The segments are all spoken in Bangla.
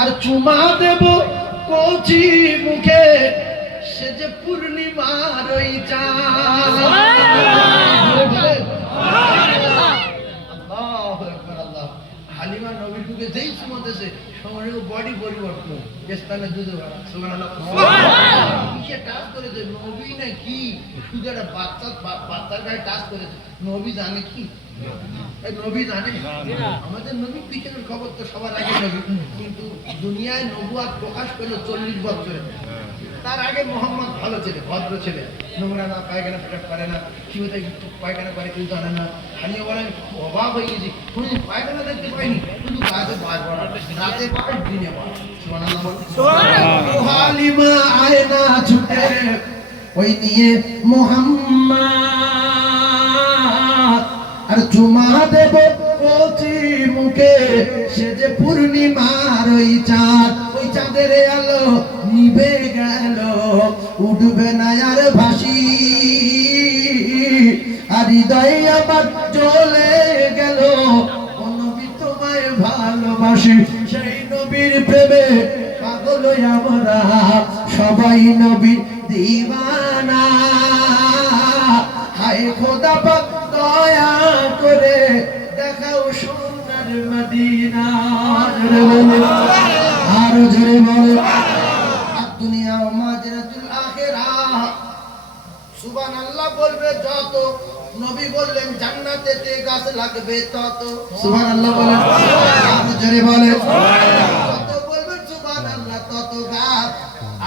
আর চুমা দেব কচি মুখে সে যে পূর্ণিমার ওই চাঁদ। আল্লাহু আকবার আল্লাহ। হালিমা নবীর যুগে যেই চুমাতেছে সঙ্গে বডি পরিবর্তন, স্থানে দুধ সুবহানাল্লাহ। কিসে টাচ করেছে নবী না কি? শুধু একটা বাচ্চার গায়ে টাচ করেছে। নবী জানে কি? নবী জানে? আমাদের নবী পিছনের খবর তো সবার আগে নবী, কিন্তু দুনিয়ায় নবুয়াত প্রকাশ পেল 40 বছরে। তার আগে মোহাম্মদ ভালো ছেলে, ভদ্র ছেলে, নোংরা না, পায়খানা পেটাপ করে না, কিভাবে পায়খানা করে কেউ জানে না। আমি বলেন অবাক হয়ে গেছি, কোনো পায়খানা দেখতে পাইনি, শুধু রাতে বার করা, রাতে বার দিনে বার। হালিমা আয়না ছুটে ওই নিয়ে মোহাম্মদ আর চুমা দেব কচি মুখে সে যে পূর্ণিমার ওই চাঁদ। ওই চাঁদের আলো নিভে গেল, উঠবে না আর ভাসি, আর হৃদয়ে আমার চলে গেল নবী তোমায় ভালোবাসি। সেই নবীর প্রেমে পাগল আমরা সবাই, নবী দিওয়ানা। হায় খোদা পাক দয়া করে দেখাও সোনার মদিনা। আরো জোরে বলো দুনিয়া মাজরাতুল আখিরাহ। সুবহানাল্লাহ বলবে যত, নবী বললেন জান্নাতেতে গাছ লাগবে তত। সুবহানাল্লাহ বলেন, আরো জোরে বলেন। যত বলবেন সুবহানাল্লাহ তত গাছ।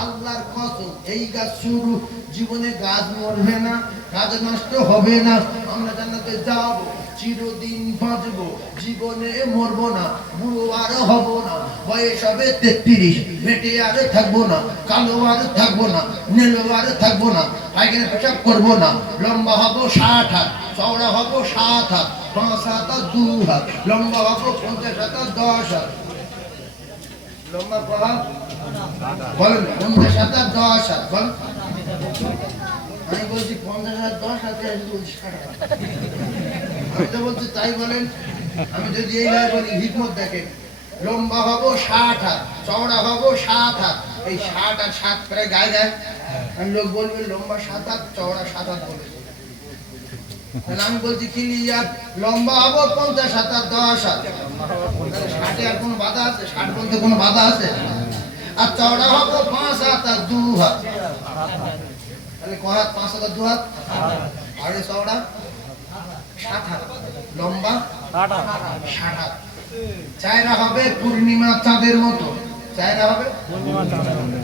আল্লাহর কসম এই গাছ শুরু, জীবনে গাছ মরবে না, গাছ নষ্ট হবে না। আমরা জান্নাতে যাব, চিরদিন বাঁচবো, জীবনে মরবো না, বুড়ো আর হব না। বয়স হবে 33, মেটে আর থাকবো না, কালো আর থাকবো না, নেলো আর থাকবো না, পায়খানা পেশাব করবো না। লম্বা হবো 60 হাত, চওড়া হবো 7 হাত, 5 হাত আর 2 হাত, লম্বা হবো 50 হাত আর 10 হাত। লম্বা কত বলেন? 50 হাত আর 10 হাত বলেন। আমি বলছি 50 হাত 10 হাতে, আমি বলছি 60 হাত। আমি তো বলছি তাই বলেন। আমি যদি এই লাই বলি হিকমত দেখেন, লম্বা হবো 60 হাত, চওড়া হবো 7 হাত। এই 60 আর 7 প্রায় গায়ে গায়ে। আমি লোক বলবে লম্বা 7 হাত, চওড়া 7 হাত বলেছে। আমি বলছি ক্লিয়ার, লম্বা হবো 50 হাত আর 10 হাত। 60 আর কোনো বাধা আছে? 60 বলতে কোনো বাধা আছে? আর চওড়া হবো 5 হাত আর 2 হাত। তাহলে ক হাত? 5 হাত আর 2 হাত। আর চওড়া 7 হাত, লম্বা 60 হাত। চেহারা হবে পূর্ণিমা চাঁদের মতো। চেহারা হবে পূর্ণিমা চাঁদের মতো।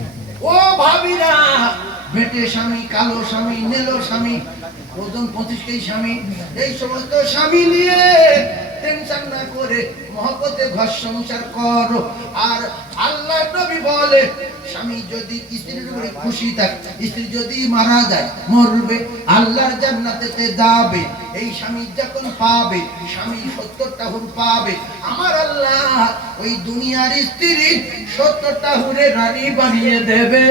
ও ভাবিরা, বেটে স্বামী, কালো স্বামী, নেলো স্বামী, ওজন 25 কেজি স্বামী, এই সমস্ত স্বামী নিয়ে টেনশন না করে মহব্বতে ঘর সংসার করো। আর আল্লাহ নবী বলে স্বামী যদি স্ত্রীর উপরে খুশি থাকে, স্ত্রী যদি মারা যায় মরবে, আল্লাহর জান্নাতেতে যাবে। এই স্বামী যখন পাবে, স্বামী 70টা হুর পাবে। আমার আল্লাহ ওই দুনিয়ার স্ত্রী 70টা হুরে রানী বানিয়ে দেবে।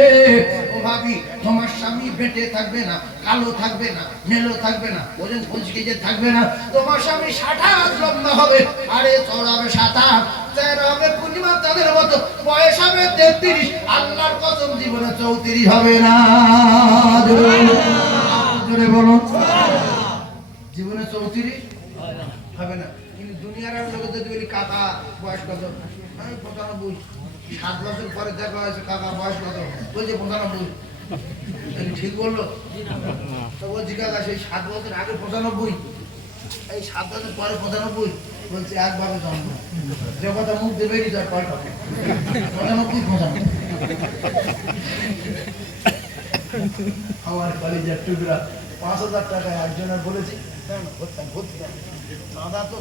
ও ভাবি, তোমার স্বামী বেটে থাকবে না, কালো থাকবে না, নেলো থাকবে না, ওজন 25 কেজি থাকবে না। তোমার স্বামী 60 হাত লম্বা হবে, আরে চওড়া হবে 7 হাত, চেহারা হবে পূর্ণিমা চাঁদের মতো, বয়স হবে 33। আল্লাহর কসম জীবনে 34 হবে না। জোরে বলুন, জীবনে 34 হবে না। কিন্তু দুনিয়ার লোক যদি বলি কাকা বয়স কত, আমি 95। 7 বছর পরে দেখা হয়েছে কাকা বয়স কত, বলছে 95। ঠিক বললো তো? বলছি কাকা সেই 7 বছর আগে 95, এই 7 বছর পরে 95। বলছে একভাবে জন্ম, যে কথা মুখ দেবে তার পাল্টা 95। আমার কলেজের টুকরা 5000 টাকায় একজনের বলেছি দাদা তো